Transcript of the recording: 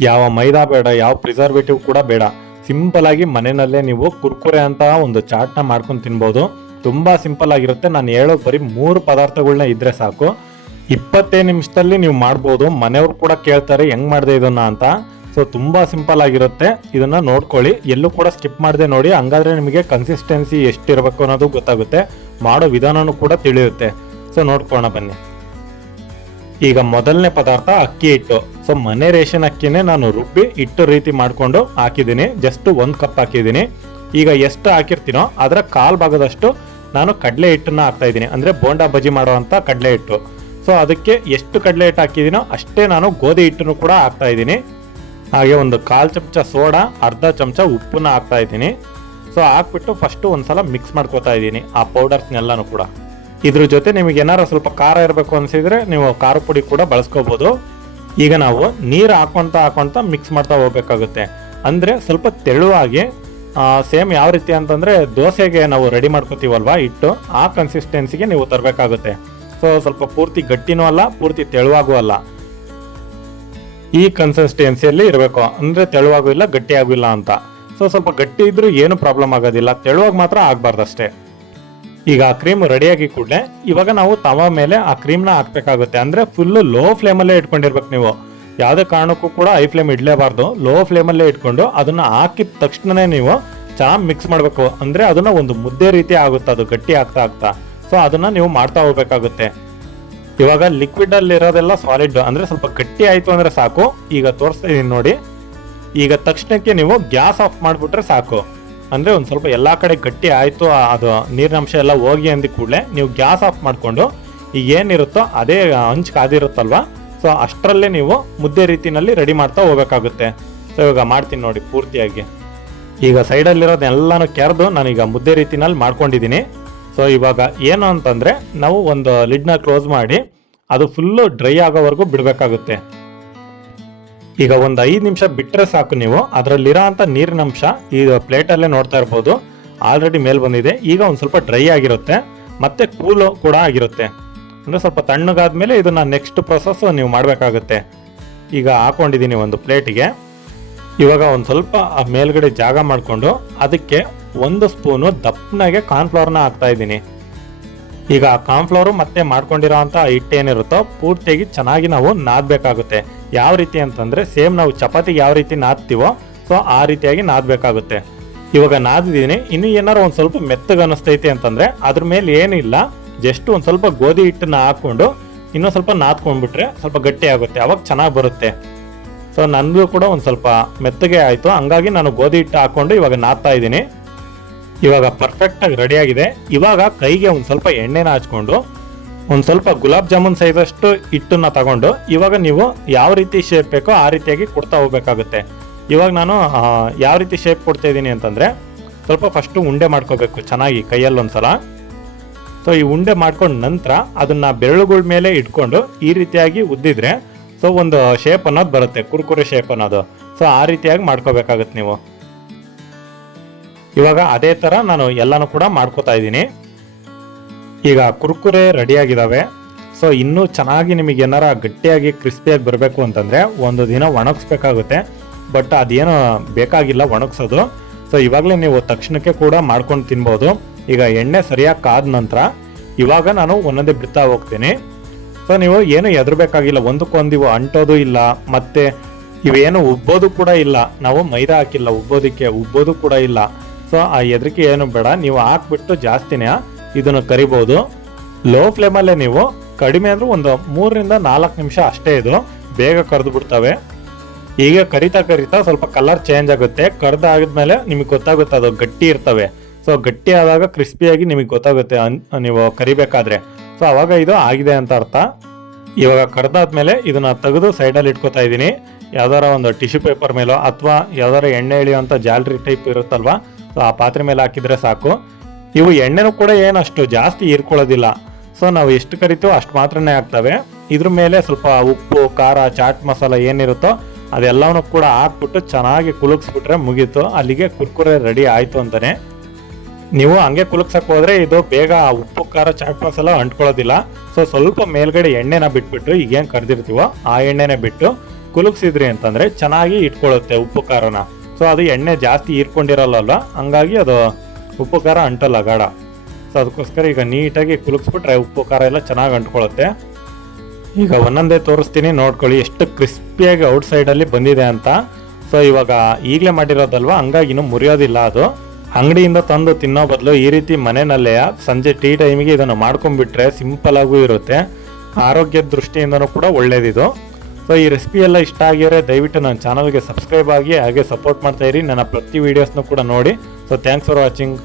ಯಾವ ಮೈದಾ ಬೇಡ, ಯಾವ ಪ್ರಿಸರ್ವೇಟಿವ್ ಕೂಡ ಬೇಡ. ಸಿಂಪಲ್ ಆಗಿ ಮನೆಯಲ್ಲೇ ನೀವು ಕುರ್ಕುರೆ ಅಂತ ಒಂದು ಚಾಟ್ನ ಮಾಡ್ಕೊಂಡು ತಿನ್ಬೋದು. ತುಂಬಾ ಸಿಂಪಲ್ ಆಗಿರುತ್ತೆ. ನಾನು ಹೇಳೋ ಬರೀ ಮೂರು ಪದಾರ್ಥಗಳನ್ನ ಇದ್ರೆ ಸಾಕು. ಇಪ್ಪತ್ತೇ ನಿಮಿಷದಲ್ಲಿ ನೀವು ಮಾಡ್ಬೋದು. ಮನೆಯವ್ರು ಕೂಡ ಕೇಳ್ತಾರೆ, ಹೆಂಗ್ ಮಾಡಿದೆ ಇದನ್ನ? ಅಂತ. ಸೊ ತುಂಬಾ ಸಿಂಪಲ್ ಆಗಿರುತ್ತೆ. ಇದನ್ನ ನೋಡ್ಕೊಳ್ಳಿ. ಎಲ್ಲೂ ಕೂಡ ಸ್ಕಿಪ್ ಮಾಡದೆ ನೋಡಿ. ಹಂಗಾದ್ರೆ ನಿಮಗೆ ಕನ್ಸಿಸ್ಟೆನ್ಸಿ ಎಷ್ಟಿರಬೇಕು ಅನ್ನೋದು ಗೊತ್ತಾಗುತ್ತೆ. ಮಾಡೋ ವಿಧಾನನೂ ಕೂಡ ತಿಳಿಯುತ್ತೆ. ಸೊ ನೋಡ್ಕೊಳ್ಳೋಣ ಬನ್ನಿ. ಈಗ ಮೊದಲನೇ ಪದಾರ್ಥ ಅಕ್ಕಿ ಹಿಟ್ಟು. ಸೊ ಮನೆ ರೇಷನ್ ಅಕ್ಕಿನೇ ನಾನು ರುಬ್ಬಿ ಹಿಟ್ಟು ರೀತಿ ಮಾಡ್ಕೊಂಡು ಹಾಕಿದ್ದೀನಿ. ಜಸ್ಟ್ ಒಂದು ಕಪ್ ಹಾಕಿದ್ದೀನಿ. ಈಗ ಎಷ್ಟು ಹಾಕಿರ್ತೀನೋ ಅದರ ಕಾಲು ಭಾಗದಷ್ಟು ನಾನು ಕಡಲೆ ಹಿಟ್ಟನ್ನ ಹಾಕ್ತಾ ಇದ್ದೀನಿ. ಅಂದ್ರೆ ಬೋಂಡಾ ಬಜ್ಜಿ ಮಾಡುವಂಥ ಕಡಲೆ ಹಿಟ್ಟು. ಸೊ ಅದಕ್ಕೆ ಎಷ್ಟು ಕಡಲೆ ಹಿಟ್ಟು ಹಾಕಿದ್ದೀನೋ ಅಷ್ಟೇ ನಾನು ಗೋಧಿ ಹಿಟ್ಟನ್ನು ಕೂಡ ಹಾಕ್ತಾ ಇದ್ದೀನಿ. ಹಾಗೆ ಒಂದು ಕಾಲು ಚಮಚ ಸೋಡಾ, ಅರ್ಧ ಚಮಚ ಉಪ್ಪನ್ನ ಹಾಕ್ತಾ ಇದ್ದೀನಿ. ಸೊ ಹಾಕ್ಬಿಟ್ಟು ಫಸ್ಟ್ ಒಂದ್ಸಲ ಮಿಕ್ಸ್ ಮಾಡ್ಕೋತಾ ಇದ್ದೀನಿ ಆ ಪೌಡರ್ಸ್ನೆಲ್ಲನೂ ಕೂಡ. ಇದ್ರ ಜೊತೆ ನಿಮಗೆ ಏನಾರು ಸ್ವಲ್ಪ ಖಾರ ಇರಬೇಕು ಅನಿಸಿದ್ರೆ ನೀವು ಖಾರ ಪುಡಿ ಕೂಡ ಬಳಸ್ಕೋಬೋದು. ಈಗ ನಾವು ನೀರು ಹಾಕೊಂತ ಹಾಕೊಂತ ಮಿಕ್ಸ್ ಮಾಡ್ತಾ ಹೋಗ್ಬೇಕಾಗುತ್ತೆ. ಅಂದ್ರೆ ಸ್ವಲ್ಪ ತೆಳುವಾಗಿ ಸೇಮ್ ಯಾವ ರೀತಿ ಅಂತಂದ್ರೆ ದೋಸೆಗೆ ನಾವು ರೆಡಿ ಮಾಡ್ಕೋತೀವಲ್ವಾ ಇಟ್ಟು ಆ ಕನ್ಸಿಸ್ಟೆನ್ಸಿಗೆ ನೀವು ತರಬೇಕಾಗುತ್ತೆ. ಸೊ ಸ್ವಲ್ಪ ಪೂರ್ತಿ ಗಟ್ಟಿನೂ ಅಲ್ಲ, ಪೂರ್ತಿ ತೆಳುವಾಗೂ ಅಲ್ಲ. ಈ ಕನ್ಸಿಸ್ಟೆನ್ಸಿಯಲ್ಲಿ ಇರಬೇಕು. ಅಂದ್ರೆ ತೆಳುವಾಗೂ ಇಲ್ಲ, ಗಟ್ಟಿಯಾಗೂ ಇಲ್ಲ ಅಂತ. ಸೊ ಸ್ವಲ್ಪ ಗಟ್ಟಿ ಇದ್ರೂ ಏನು ಪ್ರಾಬ್ಲಮ್ ಆಗೋದಿಲ್ಲ. ತೆಳುವಾಗಿ ಮಾತ್ರ ಆಗ್ಬಾರ್ದಷ್ಟೇ. ಈಗ ಆ ಕ್ರೀಮ್ ರೆಡಿಯಾಗಿ ಕೂಡಲೇ, ಇವಾಗ ನಾವು ತವ ಮೇಲೆ ಆ ಕ್ರೀಮ್ನ ಹಾಕ್ಬೇಕಾಗುತ್ತೆ. ಅಂದ್ರೆ ಫುಲ್ ಲೋ ಫ್ಲೇಮಲ್ಲೇ ಇಟ್ಕೊಂಡಿರ್ಬೇಕು ನೀವು. ಯಾವುದೇ ಕಾರಣಕ್ಕೂ ಕೂಡ ಹೈ ಫ್ಲೇಮ್ ಇಡಲೇಬಾರ್ದು. ಲೋ ಫ್ಲೇಮಲ್ಲೇ ಇಟ್ಕೊಂಡು ಅದನ್ನ ಹಾಕಿದ ತಕ್ಷಣನೇ ನೀವು ಚೆನ್ನಾಗಿ ಮಿಕ್ಸ್ ಮಾಡಬೇಕು. ಅಂದ್ರೆ ಅದನ್ನ ಒಂದು ಮುದ್ದೆ ರೀತಿ ಆಗುತ್ತೆ, ಅದು ಗಟ್ಟಿ ಆಗ್ತಾ ಆಗ್ತಾ. ಸೊ ಅದನ್ನ ನೀವು ಮಾಡ್ತಾ ಹೋಗ್ಬೇಕಾಗುತ್ತೆ. ಇವಾಗ ಲಿಕ್ವಿಡ್ ಅಲ್ಲಿ ಇರೋದೆಲ್ಲ ಸಾಲಿಡ್ ಅಂದ್ರೆ ಸ್ವಲ್ಪ ಗಟ್ಟಿ ಆಯ್ತು ಅಂದ್ರೆ ಸಾಕು. ಈಗ ತೋರಿಸ್ತಾ ನೋಡಿ. ಈಗ ತಕ್ಷಣಕ್ಕೆ ನೀವು ಗ್ಯಾಸ್ ಆಫ್ ಮಾಡಿಬಿಟ್ರೆ ಸಾಕು. ಅಂದ್ರೆ ಒಂದು ಸ್ವಲ್ಪ ಎಲ್ಲಾ ಕಡೆ ಗಟ್ಟಿ ಆಯ್ತು ಅದು ನೀರಿನ ಅಂಶ ಎಲ್ಲ ಹೋಗಿ ಅಂದ ಕೂಡಲೇ ನೀವು ಗ್ಯಾಸ್ ಆಫ್ ಮಾಡ್ಕೊಂಡು ಈಗ ಏನಿರುತ್ತೋ ಅದೇ ಹಂಚ್ ಕಾದಿರುತ್ತಲ್ವ, ಸೊ ಅಷ್ಟರಲ್ಲೇ ನೀವು ಮುದ್ದೆ ರೀತಿನಲ್ಲಿ ರೆಡಿ ಮಾಡ್ತಾ ಹೋಗಬೇಕಾಗುತ್ತೆ. ಸೊ ಇವಾಗ ಮಾಡ್ತೀನಿ ನೋಡಿ ಪೂರ್ತಿಯಾಗಿ. ಈಗ ಸೈಡಲ್ಲಿರೋದೆಲ್ಲನೂ ಕೆರೆದು ನಾನೀಗ ಮುದ್ದೆ ರೀತಿನಲ್ಲಿ ಮಾಡ್ಕೊಂಡಿದ್ದೀನಿ. ಸೊ ಇವಾಗ ಏನು ಅಂತಂದರೆ ನಾವು ಒಂದು ಲಿಡ್ನ ಕ್ಲೋಸ್ ಮಾಡಿ ಅದು ಫುಲ್ಲು ಡ್ರೈ ಆಗೋವರೆಗೂ ಬಿಡಬೇಕಾಗುತ್ತೆ. ಈಗ ಒಂದು ಐದು ನಿಮಿಷ ಬಿಟ್ಟರೆ ಸಾಕು ನೀವು. ಅದರಲ್ಲಿರೋ ಅಂತ ನೀರಿನ ಅಂಶ ಈ ಪ್ಲೇಟಲ್ಲೇ ನೋಡ್ತಾ ಇರ್ಬೋದು. ಆಲ್ರೆಡಿ ಮೇಲ್ ಬಂದಿದೆ. ಈಗ ಒಂದು ಸ್ವಲ್ಪ ಡ್ರೈ ಆಗಿರುತ್ತೆ. ಮತ್ತೆ ಕೂಲು ಕೂಡ ಆಗಿರುತ್ತೆ. ಅಂದರೆ ಸ್ವಲ್ಪ ತಣ್ಣಗಾದ್ಮೇಲೆ ಇದನ್ನ ನೆಕ್ಸ್ಟ್ ಪ್ರೊಸೆಸ್ ನೀವು ಮಾಡಬೇಕಾಗುತ್ತೆ. ಈಗ ಹಾಕೊಂಡಿದ್ದೀನಿ ಒಂದು ಪ್ಲೇಟಿಗೆ. ಇವಾಗ ಒಂದು ಸ್ವಲ್ಪ ಆ ಮೇಲ್ಗಡೆ ಜಾಗ ಮಾಡಿಕೊಂಡು ಅದಕ್ಕೆ ಒಂದು ಸ್ಪೂನು ದಪ್ಪನಾಗೆ ಕಾರ್ನ್ಫ್ಲವರ್ನ ಹಾಕ್ತಾ ಇದ್ದೀನಿ. ಈಗ ಕಾರ್ನ್ಫ್ಲವರು ಮತ್ತೆ ಮಾಡ್ಕೊಂಡಿರೋ ಅಂತ ಹಿಟ್ಟು ಏನಿರುತ್ತೋ ಪೂರ್ತಿಯಾಗಿ ಚೆನ್ನಾಗಿ ನಾವು ನಾದಬೇಕಾಗುತ್ತೆ. ಯಾವ ರೀತಿ ಅಂತಂದರೆ ಸೇಮ್ ನಾವು ಚಪಾತಿಗೆ ಯಾವ ರೀತಿ ನಾದ್ತೀವೋ, ಸೊ ಆ ರೀತಿಯಾಗಿ ನಾದಬೇಕಾಗುತ್ತೆ. ಇವಾಗ ನಾದಿದ್ದೀನಿ, ಇನ್ನು ಏನಾರು ಒಂದು ಸ್ವಲ್ಪ ಮೆತ್ತಗೆ ಅನಿಸ್ತೈತಿ ಅಂತಂದರೆ ಅದ್ರ ಮೇಲೆ ಏನಿಲ್ಲ, ಜಸ್ಟ್ ಒಂದು ಸ್ವಲ್ಪ ಗೋಧಿ ಹಿಟ್ಟನ್ನ ಹಾಕ್ಕೊಂಡು ಇನ್ನೂ ಸ್ವಲ್ಪ ನಾದ್ಕೊಂಡ್ಬಿಟ್ರೆ ಸ್ವಲ್ಪ ಗಟ್ಟಿ ಆಗುತ್ತೆ, ಅವಾಗ ಚೆನ್ನಾಗಿ ಬರುತ್ತೆ. ಸೊ ನನಗೂ ಕೂಡ ಒಂದು ಸ್ವಲ್ಪ ಮೆತ್ತಗೆ ಆಯಿತು, ಹಂಗಾಗಿ ನಾನು ಗೋಧಿ ಹಿಟ್ಟು ಹಾಕ್ಕೊಂಡು ಇವಾಗ ನಾದ್ತಾ ಇದ್ದೀನಿ. ಇವಾಗ ಪರ್ಫೆಕ್ಟಾಗಿ ರೆಡಿಯಾಗಿದೆ ಇವಾಗ ಕೈಗೆ ಒಂದು ಸ್ವಲ್ಪ ಎಣ್ಣೆನ ಹಚ್ಕೊಂಡು ಒಂದು ಸ್ವಲ್ಪ ಗುಲಾಬ್ ಜಾಮೂನ್ ಸೈಜಷ್ಟು ಹಿಟ್ಟನ್ನ ತಗೊಂಡು ಇವಾಗ ನೀವು ಯಾವ ರೀತಿ ಶೇಪ್ ಬೇಕೋ ಆ ರೀತಿಯಾಗಿ ಕೊಡ್ತಾ ಹೋಗ್ಬೇಕಾಗುತ್ತೆ. ಇವಾಗ ನಾನು ಯಾವ ರೀತಿ ಶೇಪ್ ಕೊಡ್ತಾ ಇದ್ದೀನಿ ಅಂತಂದ್ರೆ ಸ್ವಲ್ಪ ಫಸ್ಟು ಉಂಡೆ ಮಾಡ್ಕೋಬೇಕು ಚೆನ್ನಾಗಿ ಕೈಯಲ್ಲಿ ಒಂದ್ಸಲ. ಸೊ ಈ ಉಂಡೆ ಮಾಡ್ಕೊಂಡ ನಂತರ ಅದನ್ನ ಬೆರಳುಗಳ ಮೇಲೆ ಇಟ್ಕೊಂಡು ಈ ರೀತಿಯಾಗಿ ಉದ್ದಿದ್ರೆ ಸೊ ಒಂದು ಶೇಪ್ ಅನ್ನೋದು ಬರುತ್ತೆ, ಕುರ್ಕುರೆ ಶೇಪ್ ಅನ್ನೋದು. ಸೊ ಆ ರೀತಿಯಾಗಿ ಮಾಡ್ಕೋಬೇಕಾಗುತ್ತೆ ನೀವು. ಇವಾಗ ಅದೇ ತರ ನಾನು ಎಲ್ಲಾನು ಕೂಡ ಮಾಡ್ಕೋತಾ ಇದ್ದೀನಿ. ಈಗ ಕುರ್ಕುರೆ ರೆಡಿಯಾಗಿದ್ದಾವೆ ಸೊ ಇನ್ನೂ ಚೆನ್ನಾಗಿ ನಿಮಗೆ ಏನಾರ ಗಟ್ಟಿಯಾಗಿ ಕ್ರಿಸ್ಪಿಯಾಗಿ ಬರಬೇಕು ಅಂತಂದರೆ ಒಂದು ದಿನ ಒಣಗಿಸ್ಬೇಕಾಗುತ್ತೆ. ಬಟ್ ಅದೇನು ಬೇಕಾಗಿಲ್ಲ ಒಣಗಿಸೋದು. ಸೊ ಇವಾಗಲೇ ನೀವು ತಕ್ಷಣಕ್ಕೆ ಕೂಡ ಮಾಡ್ಕೊಂಡು ತಿನ್ಬೋದು. ಈಗ ಎಣ್ಣೆ ಸರಿಯಾಗಿ ಕಾದ ನಂತರ ಇವಾಗ ನಾನು ಒಂದೊಂದೇ ಬಿಡ್ತಾ ಹೋಗ್ತೀನಿ. ಸೊ ನೀವು ಏನು ಎದುರಬೇಕಾಗಿಲ್ಲ ಒಂದಕ್ಕೊಂದು ಇವು ಅಂಟೋದು ಇಲ್ಲ. ಮತ್ತು ಇವೇನು ಉಬ್ಬೋದು ಕೂಡ ಇಲ್ಲ. ನಾವು ಮೈದಾ ಹಾಕಿಲ್ಲ ಉಬ್ಬೋದಕ್ಕೆ ಉಬ್ಬೋದು ಕೂಡ ಇಲ್ಲ. ಸೊ ಆ ಹೆದರಿಕೆ ಏನು ಬೇಡ. ನೀವು ಹಾಕ್ಬಿಟ್ಟು ಜಾಸ್ತಿನೇ ಇದನ್ನು ಕರಿಬಹುದು ಲೋ ಫ್ಲೇಮಲ್ಲೇ ನೀವು ಕಡಿಮೆ ಅಂದ್ರೆ ಒಂದು ಮೂರರಿಂದ ನಾಲ್ಕು ನಿಮಿಷ ಅಷ್ಟೇ ಇದು. ಬೇಗ ಕರೆದು ಬಿಡ್ತವೆ. ಈಗ ಕರಿತಾ ಕರಿತಾ ಸ್ವಲ್ಪ ಕಲರ್ ಚೇಂಜ್ ಆಗುತ್ತೆ. ಕರ್ದಾದ್ಮೇಲೆ ನಿಮಗೆ ಗೊತ್ತಾಗುತ್ತೆ ಅದು ಗಟ್ಟಿ ಇರ್ತವೆ. ಸೊ ಗಟ್ಟಿ ಆದಾಗ ಕ್ರಿಸ್ಪಿಯಾಗಿ ನಿಮಗೆ ಗೊತ್ತಾಗುತ್ತೆ ನೀವು ಕರಿಬೇಕಾದ್ರೆ. ಸೊ ಅವಾಗ ಇದು ಆಗಿದೆ ಅಂತ ಅರ್ಥ. ಇವಾಗ ಕರ್ದಾದ್ಮೇಲೆ ಇದನ್ನ ತೆಗೆದು ಸೈಡಲ್ಲಿ ಇಟ್ಕೋತಾ ಇದ್ದೀನಿ. ಯಾವ್ದಾರ ಒಂದು ಟಿಶ್ಯೂ ಪೇಪರ್ ಮೇಲೋ ಅಥವಾ ಯಾವ್ದಾರ ಎಣ್ಣೆ ಇಳಿಯುವಂಥ ಜಾಲರಿ ಟೈಪ್ ಇರುತ್ತಲ್ವಾ? ಸೊ ಆ ಪಾತ್ರೆ ಮೇಲೆ ಹಾಕಿದ್ರೆ ಸಾಕು. ಇವು ಎಣ್ಣೆನೂ ಕೂಡ ಏನಷ್ಟು ಜಾಸ್ತಿ ಹೀರ್ಕೊಳ್ಳೋದಿಲ್ಲ. ಸೊ ನಾವು ಎಷ್ಟು ಕರಿತೀವೋ ಅಷ್ಟು ಮಾತ್ರನೇ ಆಗ್ತವೆ. ಇದ್ರ ಮೇಲೆ ಸ್ವಲ್ಪ ಉಪ್ಪು, ಖಾರ, ಚಾಟ್ ಮಸಾಲ ಏನಿರುತ್ತೋ ಅದೆಲ್ಲವನ್ನೂ ಕೂಡ ಹಾಕ್ಬಿಟ್ಟು ಚೆನ್ನಾಗಿ ಕುಲುಕ್ಸ್ಬಿಟ್ರೆ ಮುಗೀತು. ಅಲ್ಲಿಗೆ ಕುರ್ಕುರೆ ರೆಡಿ ಆಯಿತು ಅಂತಾನೆ. ನೀವು ಹಂಗೆ ಕುಲುಕ್ಸಕ್ಕೆ ಹೋದ್ರೆ ಇದು ಬೇಗ ಉಪ್ಪು, ಖಾರ, ಚಾಟ್ ಮಸಾಲ ಅಂಟ್ಕೊಳ್ಳೋದಿಲ್ಲ. ಸೊ ಸ್ವಲ್ಪ ಮೇಲ್ಗಡೆ ಎಣ್ಣೆನ ಬಿಟ್ಬಿಟ್ಟು ಈಗೇನು ಕರೆದಿರ್ತೀವೋ ಆ ಎಣ್ಣೆನೇ ಬಿಟ್ಟು ಕುಲುಕ್ಸಿದ್ರಿ ಅಂತಂದರೆ ಚೆನ್ನಾಗಿ ಇಟ್ಕೊಳ್ಳುತ್ತೆ ಉಪ್ಪು, ಖಾರನ. ಸೊ ಅದು ಎಣ್ಣೆ ಜಾಸ್ತಿ ಹೀರ್ಕೊಂಡಿರಲ್ಲ ಹಂಗಾಗಿ ಅದು ಉಪ್ಪು ಖಾರ ಅಂಟಲ್ಲ ಗಾಢ. ಸೊ ಅದಕ್ಕೋಸ್ಕರ ಈಗ ನೀಟಾಗಿ ಕುಲುಕ್ಸ್ಬಿಟ್ರೆ ಉಪ್ಪು ಖಾರ ಎಲ್ಲ ಚೆನ್ನಾಗಿ ಅಂಟ್ಕೊಳ್ಳುತ್ತೆ ಈಗ ಒಂದೊಂದೇ ತೋರಿಸ್ತೀನಿ, ನೋಡ್ಕೊಳ್ಳಿ. ಎಷ್ಟು ಕ್ರಿಸ್ಪಿಯಾಗಿ ಔಟ್ಸೈಡಲ್ಲಿ ಬಂದಿದೆ ಅಂತ. ಸೊ ಇವಾಗ ಈಗಲೇ ಮಾಡಿರೋದಲ್ವ? ಹಂಗಾಗಿ ಇನ್ನೂ ಮುರಿಯೋದಿಲ್ಲ ಅದು. ಅಂಗಡಿಯಿಂದ ತಂದು ತಿನ್ನೋ ಬದಲು ಈ ರೀತಿ ಮನೆಯಲ್ಲೇ ಸಂಜೆ ಟೀ ಟೈಮಿಗೆ ಇದನ್ನು ಮಾಡ್ಕೊಂಡ್ಬಿಟ್ರೆ ಸಿಂಪಲ್ ಇರುತ್ತೆ. ಆರೋಗ್ಯದ ದೃಷ್ಟಿಯಿಂದನೂ ಕೂಡ ಒಳ್ಳೇದಿದು. ಸೊ ಈ ರೆಸಿಪಿ ಎಲ್ಲ ಇಷ್ಟ ಆಗಿದ್ರೆ ದಯವಿಟ್ಟು ನನ್ನ ಚಾನಲ್ಗೆ ಸಬ್ಸ್ಕ್ರೈಬ್ ಆಗಿ ಹಾಗೆ ಸಪೋರ್ಟ್ ಮಾಡ್ತಾ ನನ್ನ ಪ್ರತಿ ವೀಡಿಯೋಸ್ನೂ ಕೂಡ ನೋಡಿ. So thanks for watching